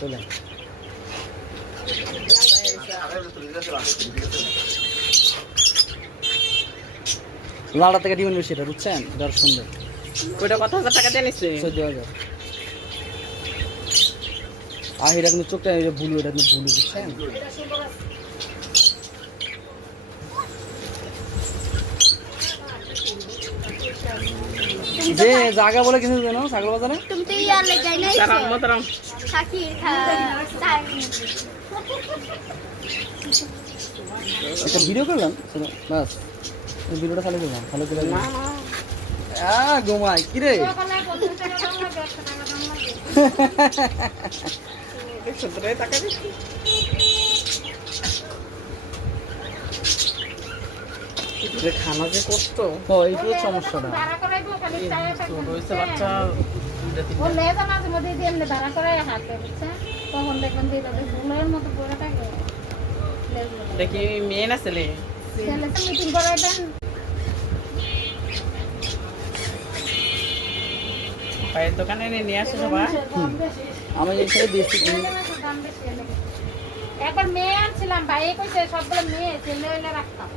তোলেন লাড়া থেকে ডিম নিয়েছি এটা বুঝছেন এটা সুন্দর ওইটা কত হাজার টাকা দিয়ে নিচ্ছে 14,000 আর এটা কিন্তু চোখটা ব্লু এটা কিন্তু ব্লু বুঝছেন যে জায়গা বলে কিছু জানো ছাগল বাজারে তুমি তো ইয়ার লে যাই নাই তারাম মতরাম থাকি একটা ভিডিও করলাম শোনো বাস ভিডিওটা চালু করলাম ভালো করে না ঘুমাই কি রে সতেরোই টাকা দিচ্ছি খানা যে কষ্ট ও এইটু সমস্যাটা রয়েছে বাচ্চা ও লেজা মাঝে মধ্যে দিয়ে এমনি দাঁড়া করে হাতে বুঝছে তখন দেখবেন যে তাদের ফুলের মতো পড়ে থাকে দেখি মেয়ে না ছেলে ছেলে তো মিটিং করে দেন পায়ের দোকানে নিয়ে আসে সবাই আমি এইখানে দিয়েছি একবার মেয়ে আনছিলাম ভাই কইছে সবগুলো মেয়ে ছেলে হইলে রাখতাম